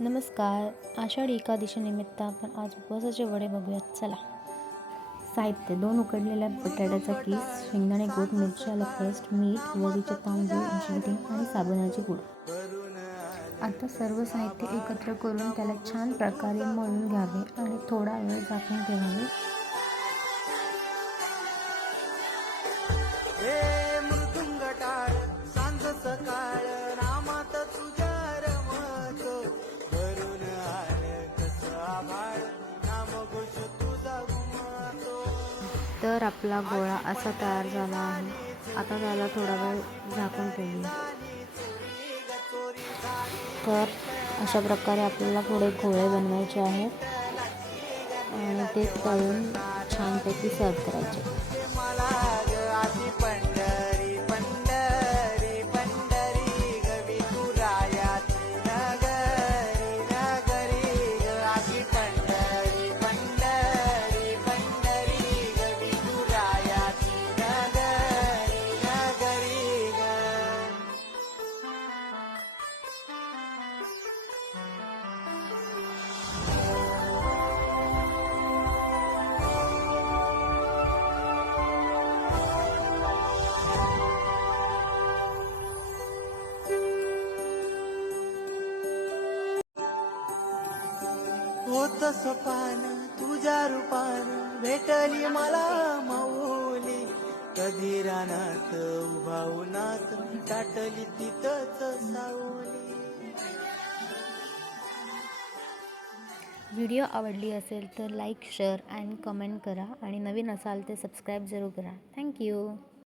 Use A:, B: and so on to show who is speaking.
A: नमस्कार. आषाढी एकादशीनिमित्त आपण आज उपवासाचे वडे बघूयात. चला. साहित्य. दोन उकडलेल्या बटाट्याचा किस शेंगदाणे गोड मिरची पेस्ट मीठ वडीचे तांदूळ जिरे आणि साबणाची गुड आता सर्व साहित्य एकत्र करून त्याला छान प्रकारे मळून घ्यावे आणि थोडा वेळ झाकून ठेवावे. तर आपला गोळा असा तयार झाला आहे. आता त्याला थोडा वेळ झाकून ठेवूया. तर अशा प्रकारे आपल्याला थोडे गोळे बनवायचे आहेत. आणि ते तळून छानपैकी सर्व करायचे.
B: होत सोपान तुझ्या रूपान. भेटली मला माऊली. कधी रानात उभा उन्हात टाटली तिथंच सावली.
A: व्हिडिओ आवडली असेल तर लाईक शेअर अँड कमेंट करा. आणि नवीन असाल तर सबस्क्राईब जरूर करा. थँक्यू